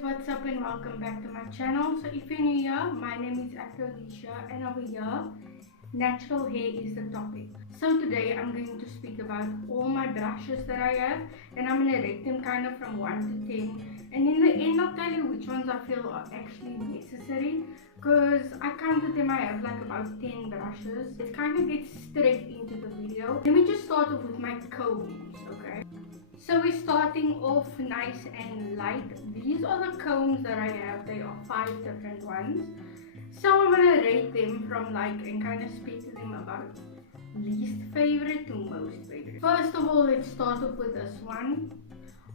What's up and welcome back to my channel. So if you're new here, my name is Alicia and over here natural hair is the topic. So today I'm going to speak about all my brushes that I have, and I'm going to rate them kind of from 1 to 10, and in the end I'll tell you which ones I feel are actually necessary, because I counted them. I have like about 10 brushes. Let's kind of get straight into the video. Let me just start off with my combs, okay? So we're starting off nice and light. These are the combs that I have. They are 5 different ones. So I'm going to rate them from and kind of speak to them about least favorite to most favorite. First of all, let's start off with this one.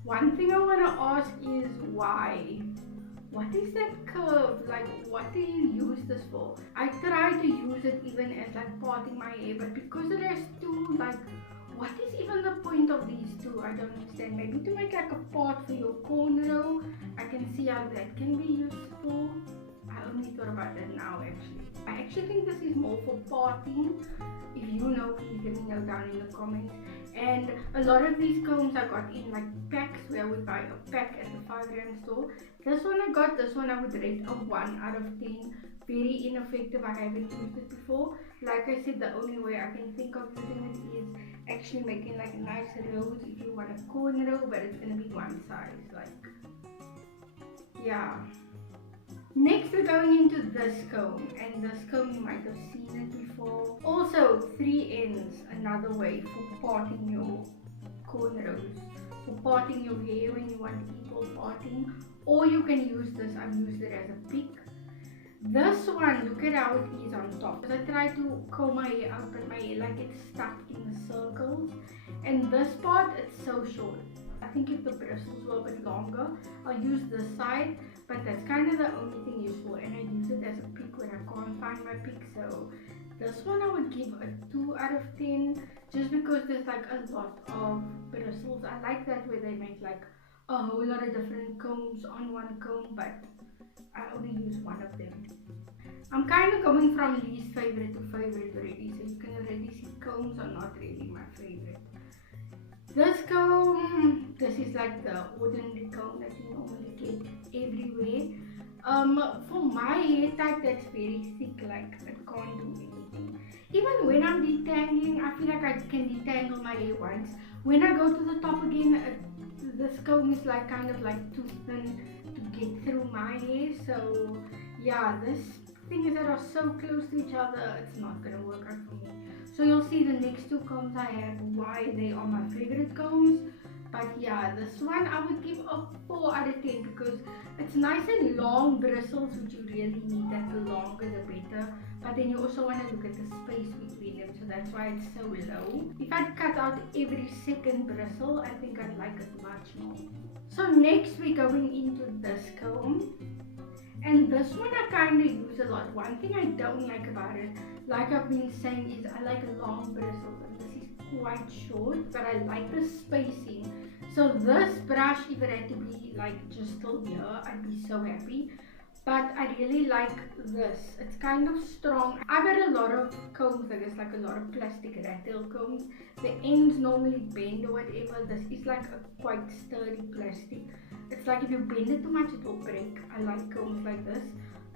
One thing I want to ask is why? What is that curve? What do you use this for? I try to use it even as parting my hair, but because it has two what is even the point of these two? I don't understand. Maybe to make a part for your cornrow. I can see how that can be useful. I only thought about that now actually. I actually think this is more for parting. If you know, please let me know down in the comments. And a lot of these combs I got in packs, where I would buy a pack at the 5 rand store. This one I would rate a 1 out of 10. Very ineffective. I haven't used it before. Like I said, the only way I can think of using it is actually making nice rows if you want a cornrow, but it's gonna be one size. Yeah. Next we're going into this comb, and this comb you might have seen it before. Also 3 ends, another way for parting your cornrows, for parting your hair when you want equal parting, or you can use this. I've used it as a pick. This one, look at how it is on top. Because I try to comb my hair out, but my hair gets stuck in the circles. And this part, it's so short. I think if the bristles were a bit longer, I'll use this side. But that's kind of the only thing useful. And I use it as a pick when I can't find my pick. So this one I would give a 2 out of 10. Just because there's a lot of bristles. I like that where they make a whole lot of different combs on one comb. But I only use one of them. I'm kind of going from least favorite to favorite already, so you can already see combs are not really my favorite. This comb, this is the ordinary comb that you normally get everywhere. For my hair type that's very thick, it can't do anything. Even when I'm detangling, I feel I can detangle my hair once. When I go to the top again, this comb is kind of too thin to get through my hair. So yeah, this things that are so close to each other, it's not gonna work out for me. So you'll see the next two combs I have, why they are my favorite combs. But yeah, this one I would give a 4 out of 10 because it's nice and long bristles, which you really need. That the longer the better. But then you also want to look at the space between them, so that's why it's so low. If I'd cut out every second bristle, I think I'd like it much more. So next we're going into this comb. And this one I kind of use a lot. One thing I don't like about it, like I've been saying, is I like long bristles, and this is quite short, but I like the spacing. So this brush, if it had to be just till here, I'd be so happy. But I really like this. It's kind of strong. I've had a lot of combs, I guess a lot of plastic rattle combs. The ends normally bend or whatever. This is a quite sturdy plastic. It's if you bend it too much, it will break. I like combs like this.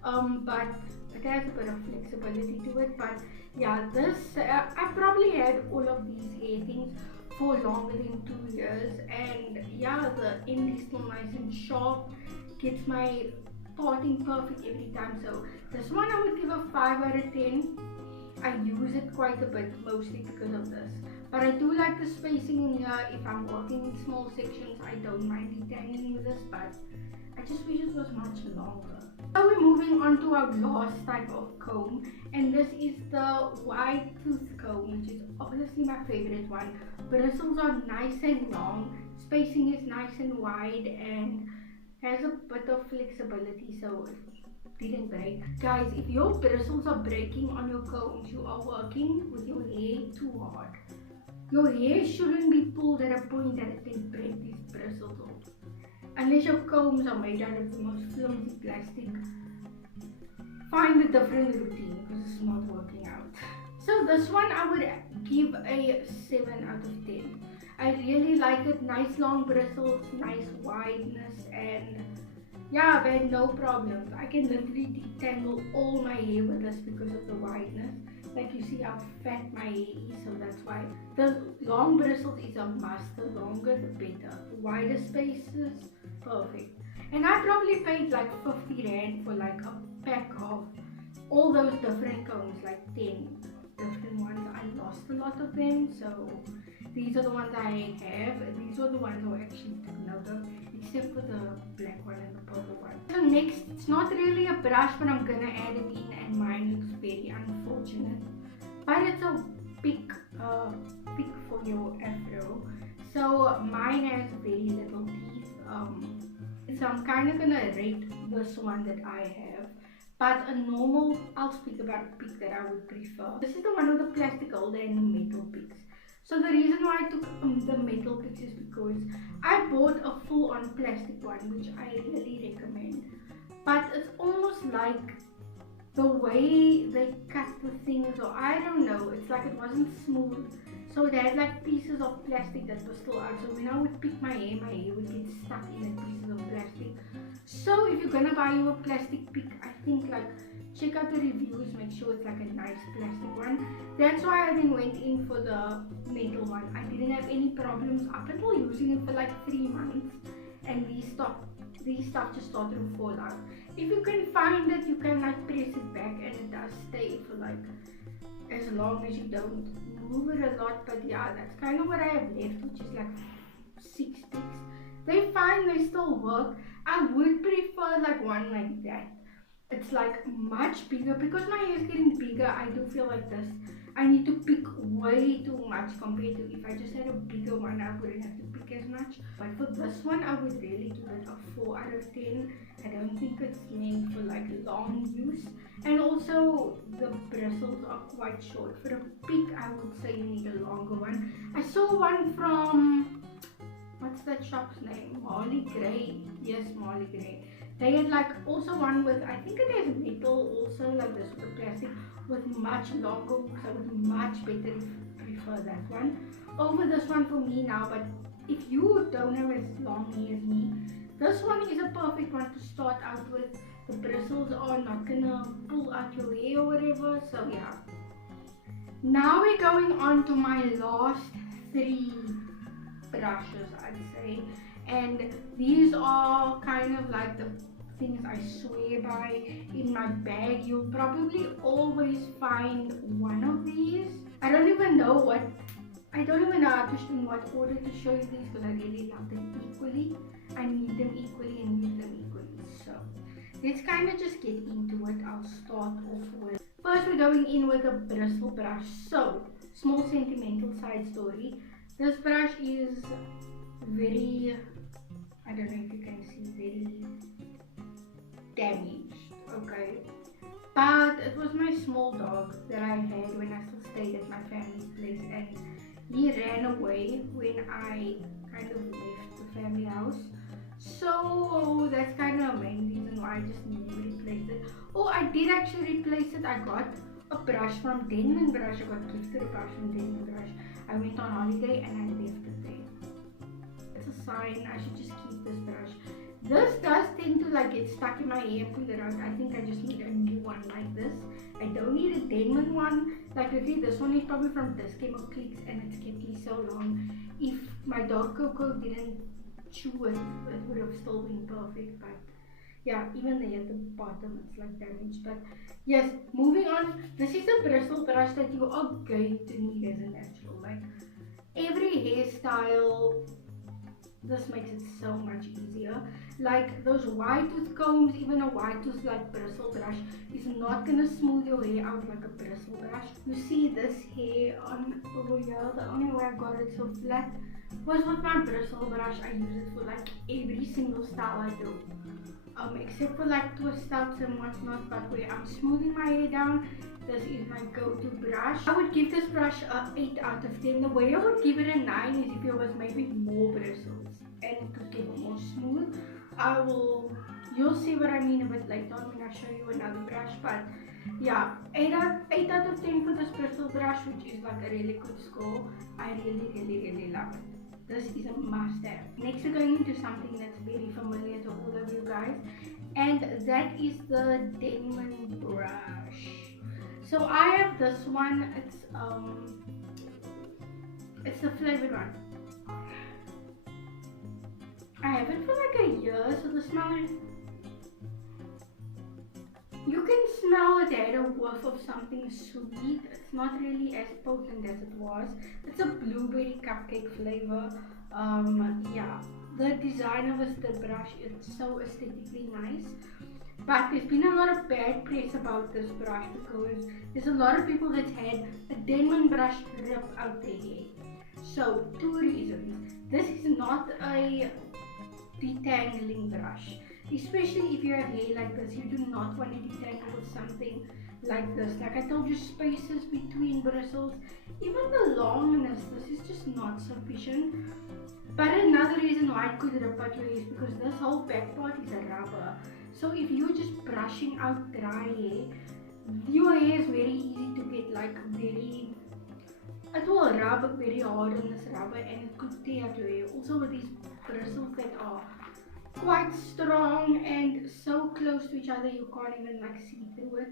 But it has a bit of flexibility to it. But yeah, this, I probably had all of these hair things for longer than 2 years. And yeah, the end is still nice and sharp. Gets my parting perfect every time. So this one I would give a 5 out of 10. I use it quite a bit, mostly because of this. But I do like the spacing in here. If I'm working in small sections, I don't mind detangling with this, but I just wish it was much longer. So we're moving on to our last type of comb, and this is the wide tooth comb, which is obviously my favorite one. Bristles are nice and long, spacing is nice and wide, and has a bit of flexibility, so didn't break. Guys, if your bristles are breaking on your combs, you are working with your hair too hard. Your hair shouldn't be pulled at a point that it can break these bristles off. Unless your combs are made out of the most flimsy plastic, find a different routine because it's not working out. So this one I would give a 7 out of 10. I really like it. Nice long bristles, nice wideness, and yeah, I've had no problems. I can literally detangle all my hair with this because of the wideness. Like you see how fat my hair is, so that's why. The long bristles is a must. The longer the better. The wider spaces, perfect. And I probably paid like 50 rand for like a pack of all those different combs, like 10 different ones. I lost a lot of them, so these are the ones I have. These were the ones I actually took note of, except for the black one and the purple one. So next, it's not really a brush, but I'm gonna add it in, and mine looks very unfortunate. But it's a pick for your afro. So mine has very little teeth. So I'm kind of gonna rate this one that I have. But a normal, I'll speak about a pick that I would prefer. This is the one with the plastic holder and the metal picks. So the reason why I took the metal picks is because I bought a full-on plastic one, which I really recommend. But it's almost like the way they cut the things, or I don't know, it's like it wasn't smooth. So it had like pieces of plastic that were still out. So when I would pick my hair would get stuck in the pieces of plastic. So if you're gonna buy you a plastic pick, I think like check out the reviews, make sure it's like a nice plastic one. That's why I then went in for the metal one. I didn't have any problems up until using it for like 3 months, and these stuff just started to fall out. If you can find it, you can like press it back and it does stay for like as long as you don't move it a lot. But yeah, that's kind of what I have left, which is like 6 sticks. They're fine, they still work. I would prefer like one like that. It's like much bigger because my hair is getting bigger. I do feel like this, I need to pick way too much compared to if I just had a bigger one. I wouldn't have to pick as much. But for this one, I would really give it a 4 out of 10. I don't think it's meant for like long use, and also the bristles are quite short. For a pick, I would say you need a longer one. I saw one from, what's that shop's name? Marley Gray. Yes, Marley Gray. They had like also one with, I think it has metal also, like this with the plastic, with much longer hooks. I would much better prefer that one over this one for me now. But if you don't have as long hair as me, this one is a perfect one to start out with. The bristles are not gonna pull out your hair or whatever. So yeah. Now we're going on to my last 3 brushes, I'd say, and these are kind of like the things I swear by. In my bag, you'll probably always find one of these. I don't even know how to in what order to show you these because I really love them equally. I need them equally and use them equally. So let's kind of just get into it. I'll start off with, first we're going in with a bristle brush. So small sentimental side story. This brush is very, I don't know if you can see, very damaged, okay? But it was my small dog that I had when I still stayed at my family's place, and he ran away when I kind of left the family house. So that's kind of the main reason why I just never replaced it. Oh, I did actually replace it. I got a brush from Denman Brush. I got gifted a brush from Denman Brush. I went on holiday and I left it there. It's a sign. I should just keep this brush. This does tend to like get stuck in my hair and pull it out. I think I just need a new one like this. I don't need a Denman one. Like you see, this one is probably from This Game of Clicks and it's kept me so long. If my dog Coco didn't chew it, it would have still been perfect. But yeah, even there at the bottom it's like damaged. But yes, moving on. This is a bristle brush that you are going to need as a natural. Like every hairstyle, this makes it so much easier. Like those wide tooth combs, even a wide tooth like bristle brush is not gonna smooth your hair out like a bristle brush. You see this hair on over here, the only way I got it so flat was with my bristle brush. I use it for like every single style I do. except for like twist outs and whatnot. But where I'm smoothing my hair down, this is my go-to brush. I would give this brush a 8 out of 10. The way I would give it a 9 is if it was maybe more bristles and it could get more smooth. You'll see what I mean a bit later on when I show you another brush. But yeah, 8 out of 10 for this bristle brush, which is like a really good score. I really love it. This is a must-have. Next we're going into something that's very familiar to all of you guys, and that is the Denman brush. So I have this one. It's the flavored one. I have it for like a year, so the smell is, you can smell it had a whiff of something sweet. It's not really as potent as it was. It's a blueberry cupcake flavor. Yeah, the design of the brush is so aesthetically nice. But there's been a lot of bad press about this brush because there's a lot of people that had a Denman brush rip out their hair. So, 2 reasons. This is not a detangling brush. Especially if you have hair like this, you do not want to detangle with something like this. Like I told you, spaces between bristles, even the longness, this is just not sufficient. But another reason why it could rip out your hair is because this whole back part is a rubber. So if you're just brushing out dry hair, your hair is very easy to get like it will rub very hard on this rubber and it could tear out your hair. Also with these bristles that are quite strong and so close to each other you can't even like see through it.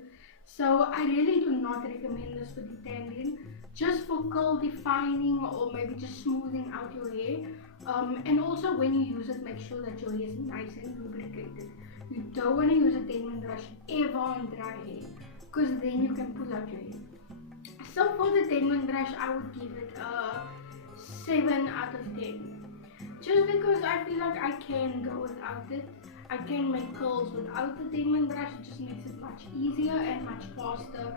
So I really do not recommend this for detangling, just for curl defining or maybe just smoothing out your hair. And also when you use it, make sure that your hair is nice and lubricated. You don't want to use a Denman brush ever on dry hair because then you can pull out your hair. So for the Denman brush, I would give it a 7 out of 10. Just because I feel like I can go without it. I can make curls without the Denman brush. It just makes it much easier and much faster.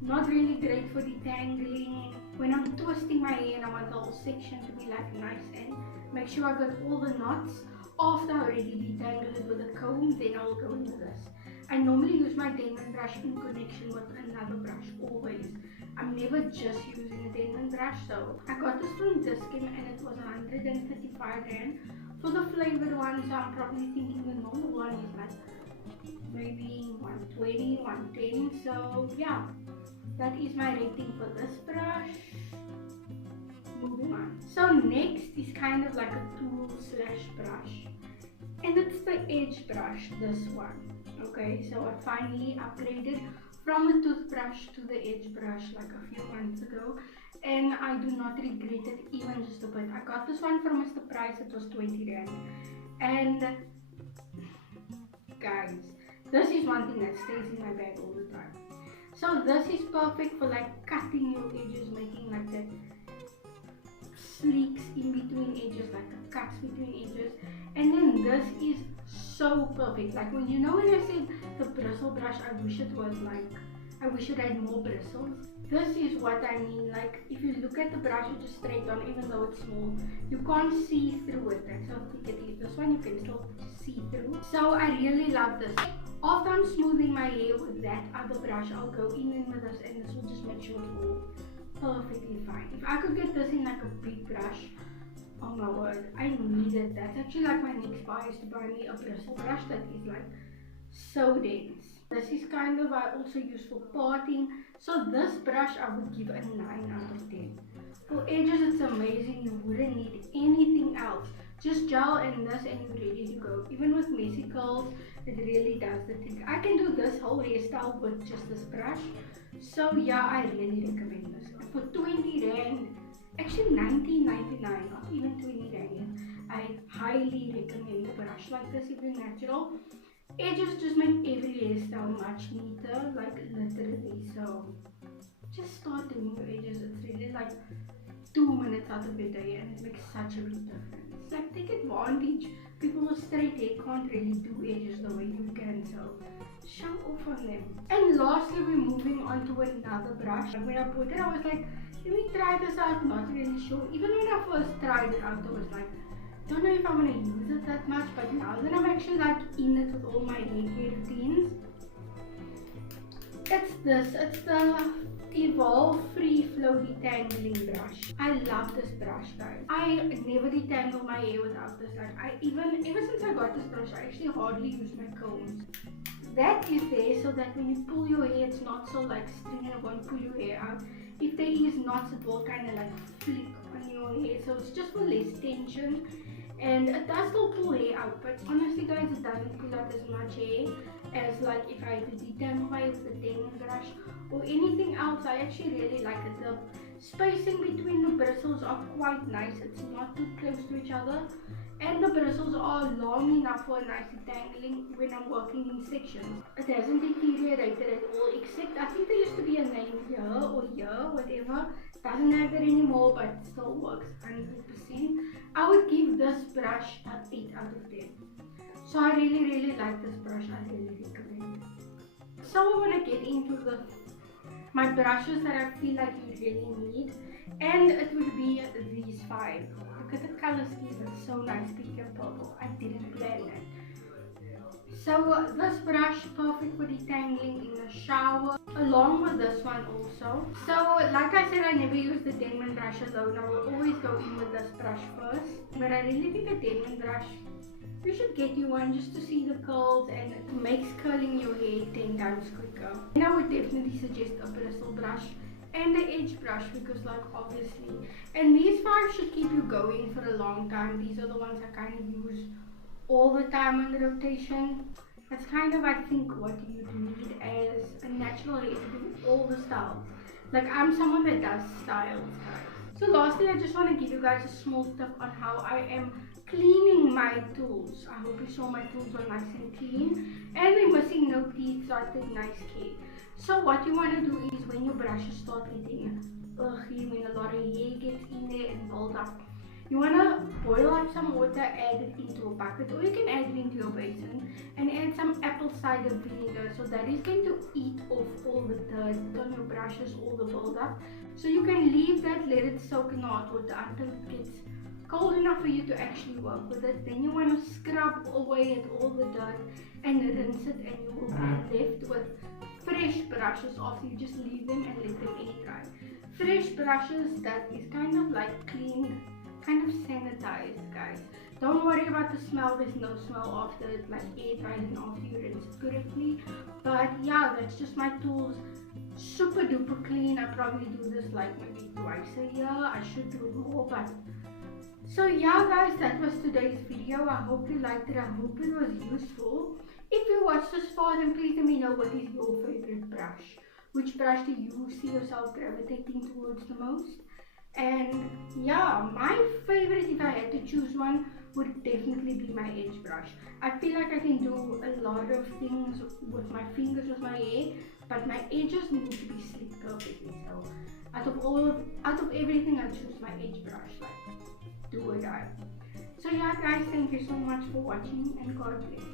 Not really great for detangling. When I'm twisting my hair and I want the whole section to be like nice and make sure I got all the knots. After I already detangle it with a comb, then I will go into this. I normally use my Denman brush in connection with another brush, always. I'm never just using a Denman brush. So I got this from Discount and it was 135 rand. For the flavored one, so I'm probably thinking the normal one is like maybe 120, 110. So yeah, that is my rating for this brush. Moving on. So next is kind of like a tool slash brush, and it's the edge brush, this one. Okay, so I finally upgraded from a toothbrush to the edge brush like a few months ago, and I do not regret it even just a bit. I got this one from Mr. Price, it was 20 rand. And guys, this is one thing that stays in my bag all the time. So this is perfect for like cutting your edges, making like that sleeks in between edges, like the cuts between edges. And then this is so perfect. Like when I said the bristle brush, I wish it had more bristles. This is what I mean. Like if you look at the brush, it's just straight on, even though it's small, you can't see through it. That's how thick it is. This one you can still see through. So I really love this. After I'm smoothing my hair with that other brush, I'll go in with this, and this will just make sure it's all perfectly fine. If I could get this in like a big brush, oh my word, I need it. That's actually like my next buy is to buy me a bristle brush that is like so dense. This is kind of I also use for parting. So this brush I would give a 9 out of 10. For edges it's amazing. You wouldn't need anything else. Just gel and this and you're ready to go. Even with messy curls, it really does the trick. I can do this whole hairstyle with just this brush. So yeah, I really recommend this. And for 20 rand, actually 19.99, not even 20 rand, I highly recommend a brush like this if you're natural. Edges just make every hairstyle much neater, like literally. So just start doing your edges. It's really like 2 minutes out of your day and it makes such a big difference. Like take advantage. People with straight hair can't really do edges the way you can, so show off on them. And lastly, we're moving on to another brush. When I bought it, I was like, let me try this out, not really sure. Even when I first tried it out, I was like, don't know if I want to use it that much, but now that I'm actually like in it with all my hair care routines, it's this. It's the Evolve Free Flow Detangling Brush. I love this brush, guys. I never detangle my hair without this. Like ever since I got this brush, I actually hardly use my combs. That is there so that when you pull your hair, it's not so like stringy and it won't pull your hair out. If there is knots, it will kind of like flick on your hair, so it's just for less tension. And it does still pull hair out, but honestly guys, it doesn't pull out as much hair as like if I had to detangle my hair with a tangling brush or anything else. I actually really like it. The spacing between the bristles are quite nice. It's not too close to each other, and the bristles are long enough for a nice detangling when I'm working in sections. It hasn't deteriorated at all, except I think there used to be a name here or here, whatever. Doesn't have it anymore, but it still works 100%. I would give this brush an 8 out of 10. So I really like this brush. I really recommend it. So I want to get into my brushes that I feel like you really need, and it would be these 5. Look at the color scheme, it's so nice, pink and purple. I didn't plan that. So this brush, perfect for detangling in the shower, along with this one also. So like I said, I never use the Denman brush alone. I will always go in with this brush first. But I really think a Denman brush, you should get you one just to see the curls, and it makes curling your hair 10 times quicker. And I would definitely suggest a bristle brush and the edge brush, because like obviously, and these 5 should keep you going for a long time. These are the ones I kind of use all the time on the rotation. That's kind of, I think, what you need as a natural hair to do all the styles. Like I'm someone that does styles, guys. So lastly, I just want to give you guys a small tip on how I am cleaning my tools. I hope you saw my tools are nice and clean and they're missing no teeth, so I take nice care. So what you want to do is when your brushes start getting ugly, when a lot of hair gets in there and build up, you want to boil up some water, add it into a bucket, or you can add it into your basin and add some apple cider vinegar. So that is going to eat off all the dirt on your brushes, all the build-up. So you can leave that, let it soak in the hot water until it gets cold enough for you to actually work with it. Then you want to scrub away at all the dirt and rinse it, and you will be left with fresh brushes after you just leave them and let them air dry. Fresh brushes that is kind of like cleaned, kind of sanitized, guys. Don't worry about the smell. There's no smell after it, like air drying and after you rinse it correctly. But yeah, that's just my tools. Super duper clean. I probably do this like maybe twice a year. I should do more, but so yeah guys, that was today's video. I hope you liked it. I hope it was useful. If you watched this far, then please let me know what is your favorite brush. Which brush do you see yourself gravitating towards the most? And yeah, my favorite, if I had to choose one, would definitely be my edge brush. I feel like I can do a lot of things with my fingers with my hair, but my edges need to be slicked perfectly. So out of everything, I choose my edge brush. Like, do or die. So yeah guys, thank you so much for watching, and God bless.